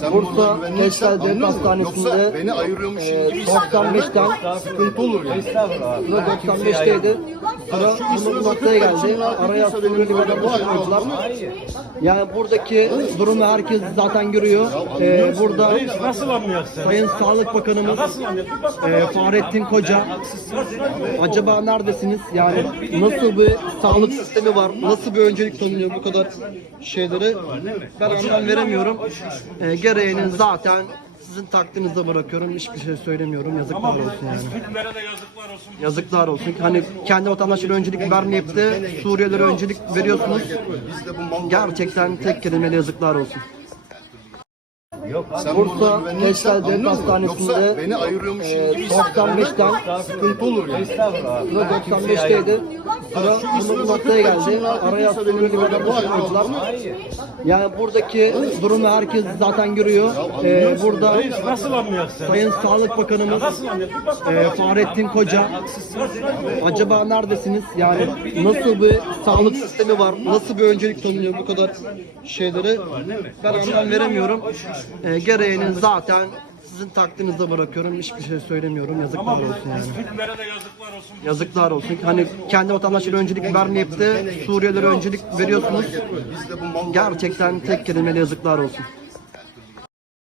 Sen Bursa Kestel Devlet? Hastanesi'nde Yoksa beni ayırıyormuşsun e, gibi 95'ten sıkıntı olur yani. Sıra 95'teydi. Sıra bu noktaya geldi. Araya Suriyeli bir adam koydular. Yani buradaki durumu herkes zaten görüyor. Ee, burada Nasıl anlıyorsun? Sayın Sağlık Bakanımız e, Fahrettin Koca acaba neredesiniz? Yani nasıl bir sağlık sistemi var? Nasıl bir öncelik tanınıyor bu kadar şeyleri? Ben anlam veremiyorum. E, gereğini zaten sizin takdinize bırakıyorum. Hiçbir şey söylemiyorum. Yazıklar olsun yani. Türklere de yazıklar olsun. Yazıklar olsun. Hani kendi vatandaşlara öncelik vermeyip de Suriyelilere öncelik veriyorsunuz. Biz de bu mal Gerçekten tek kelimeyle yazıklar olsun. Sen Bursa buna güvenli Kestel Devlet? Hastanesi'nde Yoksa beni ayırıyormuşsun e, gibi 95'ten sıkıntı olur yani. Sıra 95'teydi. Sıra bu noktaya geldi. Araya Suriyeli bir adam koydular. Yani buradaki durumu herkes zaten görüyor. Ee, burada Nasıl anlıyorsun? Sayın Sağlık Bakanımız e, Fahrettin Koca acaba neredesiniz? Yani nasıl bir sağlık sistemi var? Nasıl bir öncelik tanınıyor bu kadar şeyleri? Ben anlam veremiyorum. E, gereğini zaten sizin takdinize bırakıyorum. Hiçbir şey söylemiyorum. Yazıklar olsun yani. Türklere de yazıklar olsun. Yazıklar olsun. Hani kendi vatandaşlara öncelik vermeyip de Suriyelilere öncelik veriyorsunuz. Gerçekten tek kelimeyle yazıklar olsun.